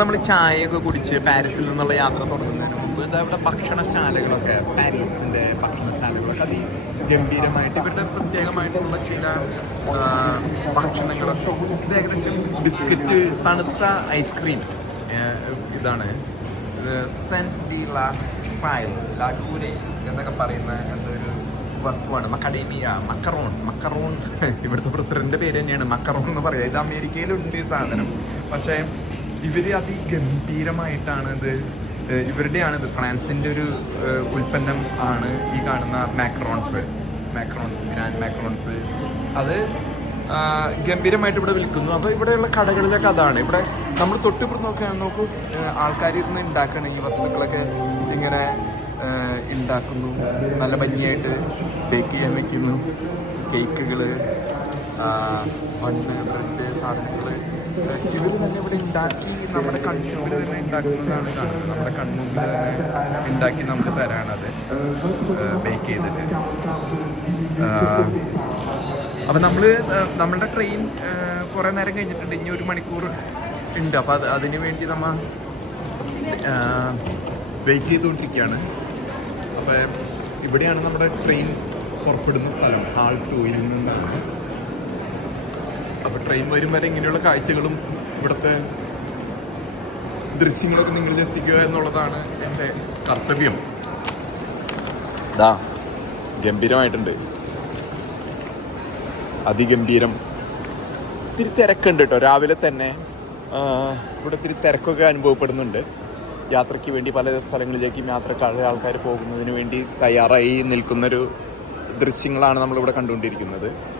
നമ്മൾ ചായയൊക്കെ കുടിച്ച് പാരീസിൽ നിന്നുള്ള യാത്ര തുടങ്ങുന്നതിന് മുമ്പ് ഇതാ ഇവിടെ ഭക്ഷണശാലകളൊക്കെ പാരീസിന്റെ ഭക്ഷണശാലകളൊക്കെ അതി ഗംഭീരമായിട്ട് ഇവരുടെ പ്രത്യേകമായിട്ടുള്ള ചില ഭക്ഷണങ്ങളൊക്കെ. ഇത് ഏകദേശം ബിസ്ക്കറ്റ് തണുത്ത ഐസ്ക്രീം ഇതാണ്. സെൻസ് ഡി ലാ ഫയൽ ലാക്കൂരെ എന്നൊക്കെ പറയുന്ന എന്തൊരു വസ്തുവാണ്. മക്കഡേമിയ മക്കറോൺ മക്കറോൺ. ഇവിടുത്തെ പ്രസിഡന്റിന്റെ പേര് തന്നെയാണ് മക്കറോൺ എന്ന് പറയുക. ഇത് അമേരിക്കയിലുണ്ട് ഈ സാധനം. പക്ഷേ ഇവർ അതിഗംഭീരമായിട്ടാണ് ഇത് ഇവരുടെയാണ് ഇത്. ഫ്രാൻസിന്റെ ഒരു ഉൽപ്പന്നം ആണ് ഈ കാണുന്ന മാക്രോൺസ്. Macarons grand macarons. അത് ഗംഭീരമായിട്ട് ഇവിടെ വിൽക്കുന്നു. അപ്പോൾ ഇവിടെയുള്ള കടകളിലൊക്കെ അതാണ്. ഇവിടെ നമ്മൾ തൊട്ടിപ്പുറം നോക്കാൻ നോക്കൂ ആൾക്കാർ ഇരുന്ന് ഉണ്ടാക്കണം ഈ വസ്തുക്കളൊക്കെ ഇങ്ങനെ ഉണ്ടാക്കുന്നു നല്ല ഭംഗിയായിട്ട് ബേക്ക് ചെയ്യാൻ വെക്കുന്നു. കേക്കുകൾ മണ്ണ് ബ്രെഡ് സാധനങ്ങൾ ഇവർ തന്നെ ഇവിടെ ഉണ്ടാക്കി നമ്മുടെ കൺമുമ്പിൽ തന്നെ ഉണ്ടാക്കുന്നതാണ് കാണുന്നത്. നമ്മുടെ കൺമുമ്പിൽ തന്നെ ഉണ്ടാക്കി നമുക്ക് തരാണത് ബേക്ക് ചെയ്തിട്ട്. അപ്പം നമ്മൾ നമ്മളുടെ ട്രെയിൻ കുറേ നേരം കഴിഞ്ഞിട്ടുണ്ട്. ഇനി ഒരു മണിക്കൂർ ഉണ്ട്. അപ്പം അത് അതിന് വേണ്ടി നമ്മൾ വെയിറ്റ് ചെയ്തുകൊണ്ടിരിക്കുകയാണ്. അപ്പം ഇവിടെയാണ് നമ്മുടെ ട്രെയിൻ പുറപ്പെടുന്ന സ്ഥലം. ഹാൾ ടൂയിൽ നിന്നാണ്. അപ്പോൾ ട്രെയിൻ വരും വരെ ഇങ്ങനെയുള്ള കാഴ്ചകളും ഇവിടുത്തെ ദൃശ്യങ്ങളൊക്കെ നിങ്ങളിൽ എത്തിക്കുക എന്നുള്ളതാണ് എന്റെ കർത്തവ്യം. ഗംഭീരമായിട്ടുണ്ട്. അതിഗംഭീരം. ഇത്തിരി തിരക്കുണ്ട് കേട്ടോ. രാവിലെ തന്നെ ഇവിടെ ഇത്തിരി തിരക്കൊക്കെ അനുഭവപ്പെടുന്നുണ്ട്. യാത്രയ്ക്ക് വേണ്ടി പല സ്ഥലങ്ങളിലേക്കും യാത്രക്കാർ ആൾക്കാർ പോകുന്നതിന് വേണ്ടി തയ്യാറായി നിൽക്കുന്നൊരു ദൃശ്യങ്ങളാണ് നമ്മളിവിടെ കണ്ടുകൊണ്ടിരിക്കുന്നത്.